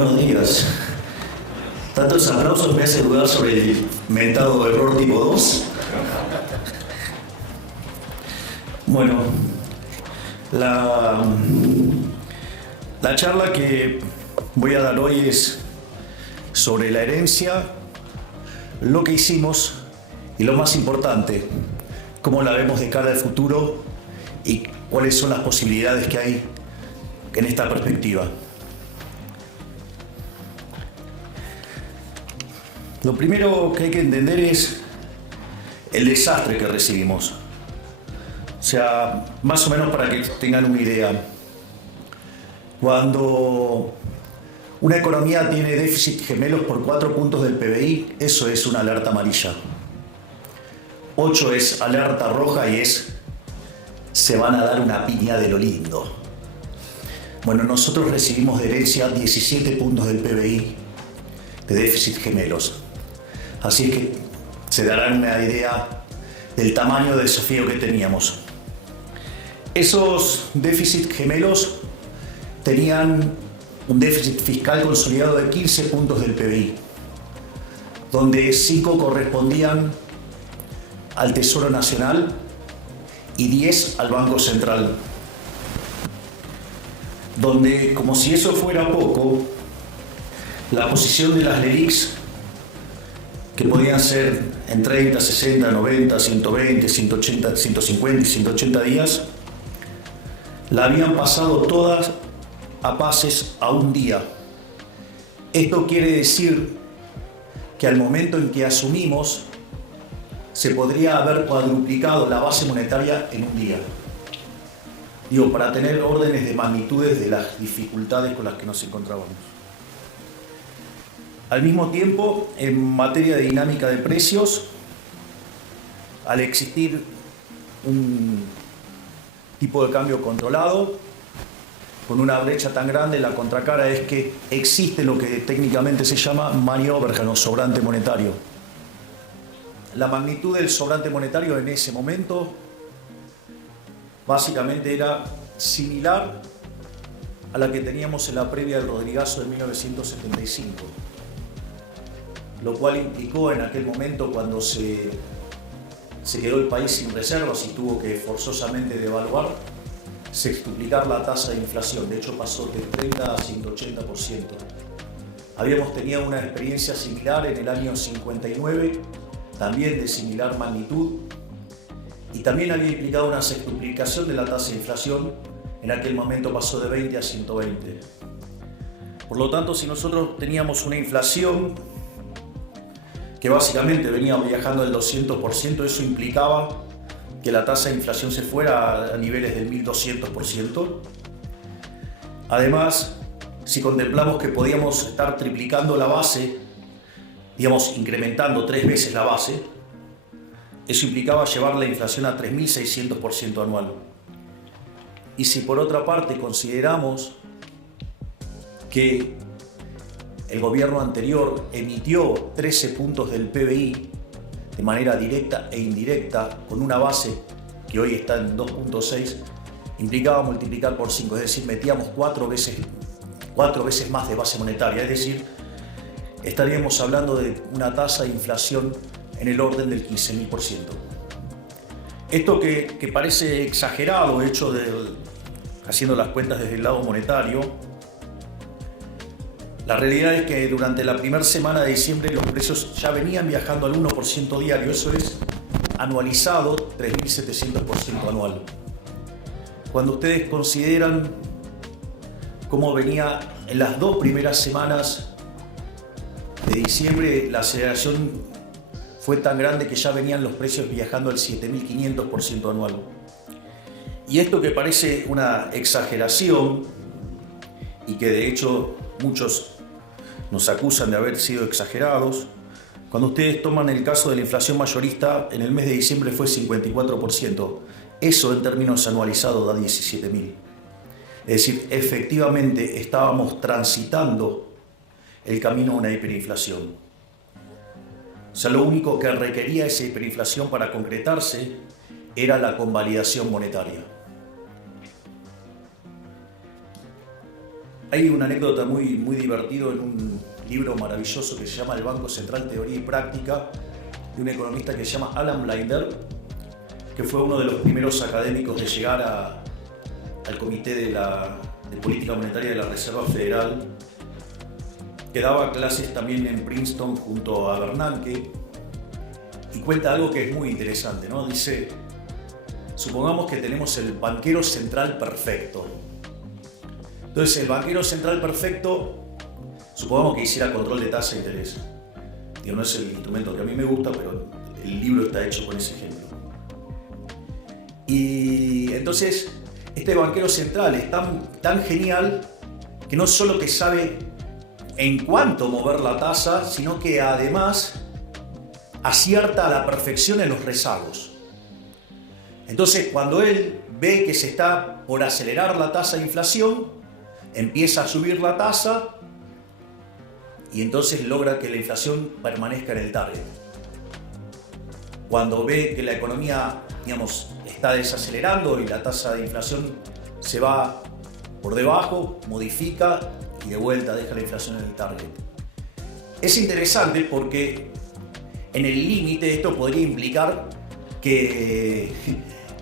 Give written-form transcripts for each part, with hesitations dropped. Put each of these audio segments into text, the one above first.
Buenos días. Tantos aplausos me hacen dudar sobre el mentado error tipo 2. Bueno, la charla que voy a dar hoy es sobre la herencia, lo que hicimos y lo más importante, cómo la vemos de cara al futuro y cuáles son las posibilidades que hay en esta perspectiva. Lo primero que hay que entender es el desastre que recibimos. O sea, más o menos para que tengan una idea. Cuando una economía tiene déficit gemelos por 4 puntos del PBI, eso es una alerta amarilla. 8 es alerta roja y se van a dar una piña de lo lindo. Bueno, nosotros recibimos de herencia 17 puntos del PBI de déficit gemelos. Así es que se darán una idea del tamaño de desafío que teníamos. Esos déficits gemelos tenían un déficit fiscal consolidado de 15 puntos del PBI, donde 5 correspondían al Tesoro Nacional y 10 al Banco Central. Donde, como si eso fuera poco, la posición de las LELIQs, que podían ser en 30, 60, 90, 120, 180, 150 y 180 días, la habían pasado todas a pases a un día. Esto quiere decir que al momento en que asumimos, se podría haber cuadruplicado la base monetaria en un día. Digo, para tener órdenes de magnitudes de las dificultades con las que nos encontrábamos. Al mismo tiempo, en materia de dinámica de precios, al existir un tipo de cambio controlado, con una brecha tan grande, la contracara es que existe lo que técnicamente se llama money overhang o sobrante monetario. La magnitud del sobrante monetario en ese momento básicamente era similar a la que teníamos en la previa del Rodrigazo de 1975. Lo cual implicó en aquel momento, cuando se quedó el país sin reservas y tuvo que forzosamente devaluar, sextuplicar la tasa de inflación. De hecho, pasó de 30 a 180%. Habíamos tenido una experiencia similar en el año 59, también de similar magnitud, y también había implicado una sextuplicación de la tasa de inflación. En aquel momento pasó de 20 a 120. Por lo tanto, si nosotros teníamos una inflación que básicamente venía viajando del 200%, eso implicaba que la tasa de inflación se fuera a niveles del 1200%. Además, si contemplamos que podíamos estar triplicando la base, digamos, incrementando 3 veces la base, eso implicaba llevar la inflación a 3600% anual. Y si por otra parte consideramos que el gobierno anterior emitió 13 puntos del PBI de manera directa e indirecta, con una base que hoy está en 2.6, implicaba multiplicar por 5, es decir, metíamos 4 veces más de base monetaria, es decir, estaríamos hablando de una tasa de inflación en el orden del 15.000%. Esto que parece exagerado, hecho haciendo las cuentas desde el lado monetario, la realidad es que durante la primera semana de diciembre los precios ya venían viajando al 1% diario, eso es anualizado 3.700% anual. Cuando ustedes consideran cómo venía en las 2 primeras semanas de diciembre, la aceleración fue tan grande que ya venían los precios viajando al 7.500% anual. Y esto, que parece una exageración y que de hecho muchos nos acusan de haber sido exagerados, cuando ustedes toman el caso de la inflación mayorista, en el mes de diciembre fue 54%. Eso en términos anualizados da 17.000. Es decir, efectivamente estábamos transitando el camino a una hiperinflación. O sea, lo único que requería esa hiperinflación para concretarse era la convalidación monetaria. Hay una anécdota muy divertida en un libro maravilloso que se llama El Banco Central, Teoría y Práctica, de un economista que se llama Alan Blinder, que fue uno de los primeros académicos de llegar al Comité de Política Monetaria de la Reserva Federal, que daba clases también en Princeton junto a Bernanke, y cuenta algo que es muy interesante, ¿no? Dice, supongamos que tenemos el banquero central perfecto. Entonces el banquero central perfecto, supongamos que hiciera control de tasa de interés. Digo, no es el instrumento que a mí me gusta, pero el libro está hecho con ese ejemplo. Y entonces este banquero central es tan genial que no solo que sabe en cuánto mover la tasa, sino que además acierta a la perfección en los rezagos. Entonces cuando él ve que se está por acelerar la tasa de inflación, empieza a subir la tasa y entonces logra que la inflación permanezca en el target. Cuando ve que la economía, digamos, está desacelerando y la tasa de inflación se va por debajo, modifica y de vuelta deja la inflación en el target. Es interesante porque en el límite esto podría implicar que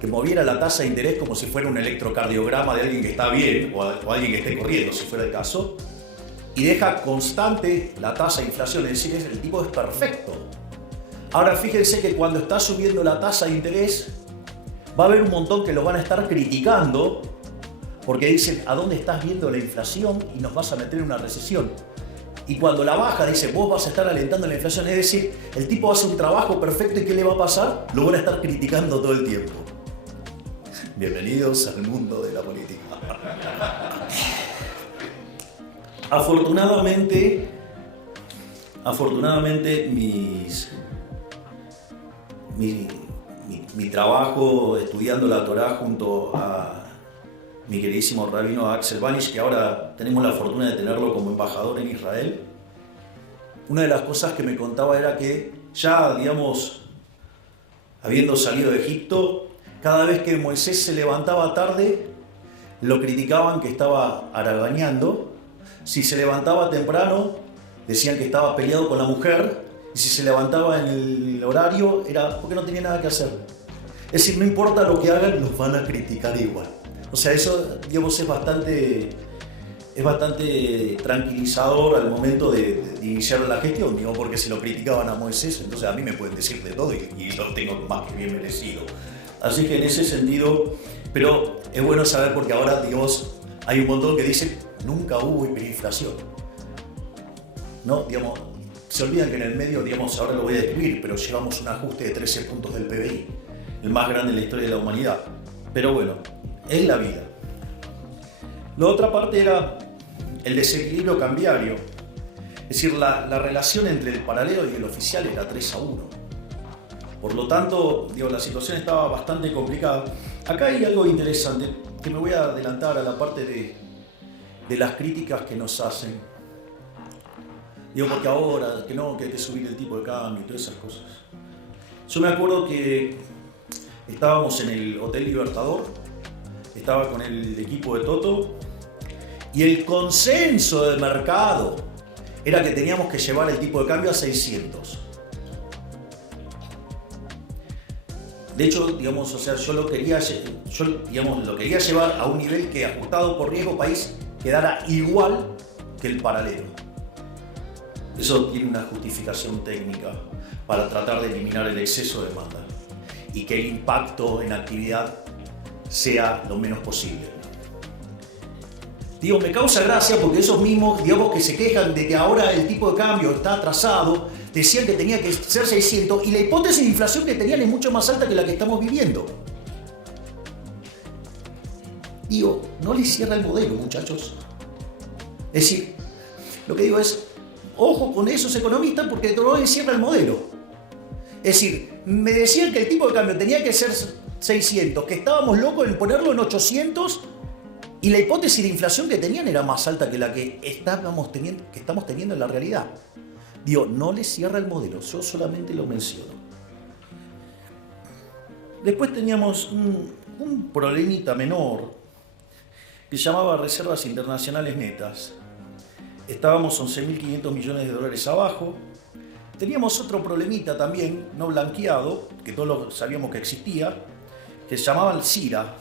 moviera la tasa de interés como si fuera un electrocardiograma de alguien que está bien o alguien que esté corriendo, si fuera el caso, y deja constante la tasa de inflación, es decir, el tipo es perfecto. Ahora fíjense que cuando está subiendo la tasa de interés, va a haber un montón que lo van a estar criticando porque dicen, ¿a dónde estás viendo la inflación y nos vas a meter en una recesión? Y cuando la baja, dice, vos vas a estar alentando la inflación, es decir, el tipo hace un trabajo perfecto y ¿qué le va a pasar? Lo van a estar criticando todo el tiempo. Bienvenidos al mundo de la política. Afortunadamente mi trabajo estudiando la Torá junto a mi queridísimo rabino Axel Banish, que ahora tenemos la fortuna de tenerlo como embajador en Israel, una de las cosas que me contaba era que ya, digamos, habiendo salido de Egipto, cada vez que Moisés se levantaba tarde, lo criticaban que estaba haraganeando. Si se levantaba temprano, decían que estaba peleado con la mujer. Y si se levantaba en el horario, era porque no tenía nada que hacer. Es decir, no importa lo que hagan, los van a criticar igual. O sea, eso, digamos, es bastante tranquilizador al momento de iniciar la gestión, digo, porque si lo criticaban a Moisés, entonces a mí me pueden decir de todo y lo tengo más que bien merecido. Así que en ese sentido, pero es bueno saber porque ahora, digamos, hay un montón que dicen nunca hubo hiperinflación. ¿No? Digamos, se olvidan que en el medio, digamos, ahora lo voy a describir, pero llevamos un ajuste de 13 puntos del PBI, el más grande en la historia de la humanidad. Pero bueno, es la vida. La otra parte era el desequilibrio cambiario. Es decir, la relación entre el paralelo y el oficial era 3-1. Por lo tanto, digo, la situación estaba bastante complicada. Acá hay algo interesante, que me voy a adelantar a la parte de las críticas que nos hacen. Digo, porque ahora, que hay que subir el tipo de cambio y todas esas cosas. Yo me acuerdo que estábamos en el Hotel Libertador, estaba con el equipo de Toto, y el consenso del mercado era que teníamos que llevar el tipo de cambio a 600. De hecho, digamos, o sea, yo lo quería llevar a un nivel que, ajustado por riesgo país, quedara igual que el paralelo. Eso tiene una justificación técnica para tratar de eliminar el exceso de demanda y que el impacto en actividad sea lo menos posible. Digo, me causa gracia porque esos mismos, digamos, que se quejan de que ahora el tipo de cambio está atrasado, decían que tenía que ser 600 y la hipótesis de inflación que tenían es mucho más alta que la que estamos viviendo. Digo, no les cierra el modelo, muchachos. Es decir, lo que digo es, ojo con esos economistas porque no les cierra el modelo. Es decir, me decían que el tipo de cambio tenía que ser 600, que estábamos locos en ponerlo en 800 y la hipótesis de inflación que tenían era más alta que la que estamos teniendo en la realidad. Digo, no les cierra el modelo, yo solamente lo menciono. Después teníamos un problemita menor, que se llamaba Reservas Internacionales Netas. Estábamos 11.500 millones de dólares abajo. Teníamos otro problemita también, no blanqueado, que todos sabíamos que existía, que se llamaba el CIRA,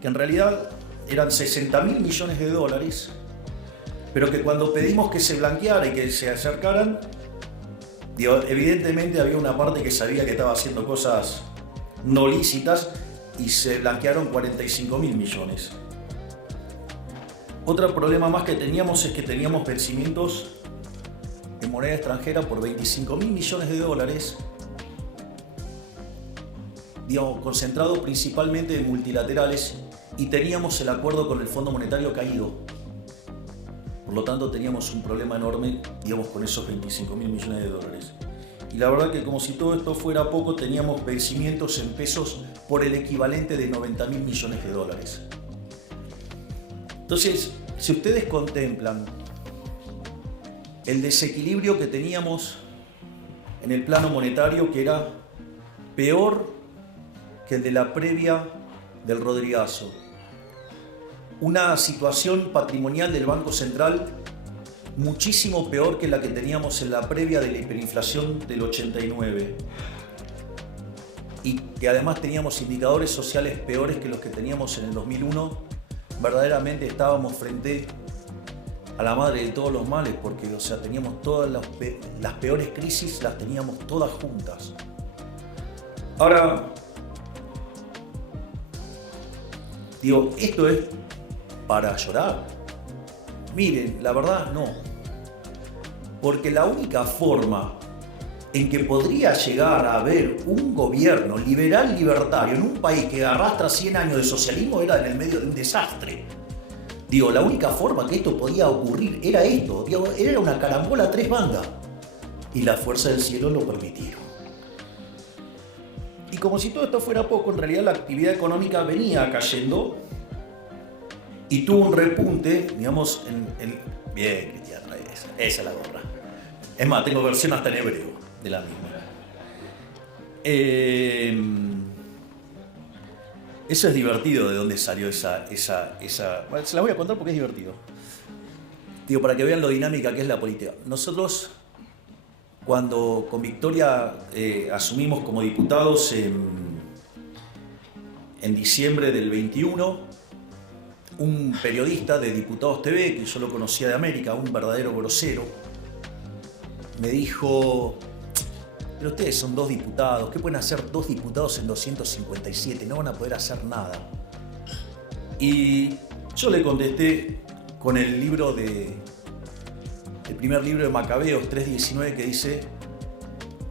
que en realidad eran 60.000 millones de dólares, pero que cuando pedimos que se blanqueara y que se acercaran, evidentemente había una parte que sabía que estaba haciendo cosas no lícitas y se blanquearon 45.000 millones. Otro problema más que teníamos es que teníamos vencimientos en moneda extranjera por 25.000 millones de dólares, concentrado principalmente en multilaterales, y teníamos el acuerdo con el Fondo Monetario caído. Por lo tanto, teníamos un problema enorme, con esos 25.000 millones de dólares. Y la verdad que, como si todo esto fuera poco, teníamos vencimientos en pesos por el equivalente de 90.000 millones de dólares. Entonces, si ustedes contemplan el desequilibrio que teníamos en el plano monetario, que era peor que el de la previa del Rodrigazo, una situación patrimonial del Banco Central muchísimo peor que la que teníamos en la previa de la hiperinflación del 89, y que además teníamos indicadores sociales peores que los que teníamos en el 2001, verdaderamente estábamos frente a la madre de todos los males, porque teníamos todas las peores crisis, las teníamos todas juntas. Ahora, esto es para llorar. Miren, la verdad no. Porque la única forma en que podría llegar a haber un gobierno liberal libertario en un país que arrastra 100 años de socialismo era en el medio de un desastre. La única forma que esto podía ocurrir era esto. Era una carambola a tres bandas. Y la fuerza del cielo lo permitieron. Y como si todo esto fuera poco, en realidad la actividad económica venía cayendo y tuvo un repunte, Bien, Cristiano, esa es la gorra. Es más, tengo versión hasta en hebreo de la misma. Eso es divertido, de dónde salió esa... Bueno, se la voy a contar porque es divertido. Para que vean lo dinámica que es la política. Nosotros, cuando con Victoria asumimos como diputados en diciembre del 21, un periodista de Diputados TV, que yo lo conocía de América, un verdadero grosero, me dijo: pero ustedes son 2 diputados, ¿qué pueden hacer 2 diputados en 257? No van a poder hacer nada. Y yo le contesté con el primer libro de Macabeos 3:19, que dice: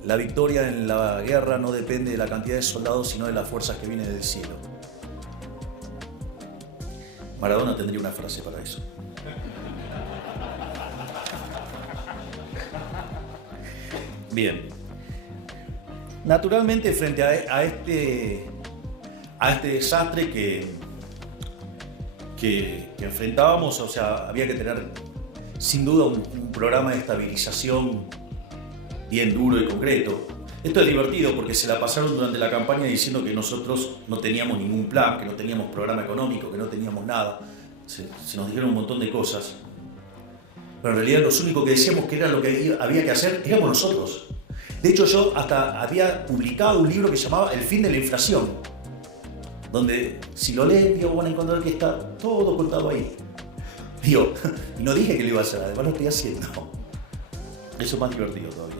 la victoria en la guerra no depende de la cantidad de soldados, sino de las fuerzas que vienen del cielo. Maradona tendría una frase para eso. Bien. Naturalmente, frente a este desastre que enfrentábamos, había que tener sin duda un programa de estabilización bien duro y concreto. Esto es divertido porque se la pasaron durante la campaña diciendo que nosotros no teníamos ningún plan, que no teníamos programa económico, que no teníamos nada. Se nos dijeron un montón de cosas. Pero en realidad los únicos que decíamos que era lo que había que hacer éramos nosotros. De hecho, yo hasta había publicado un libro que se llamaba El fin de la inflación, donde si lo leen, van a encontrar que está todo contado ahí. Y no dije que lo iba a hacer, además lo estoy haciendo. Eso es más divertido todavía.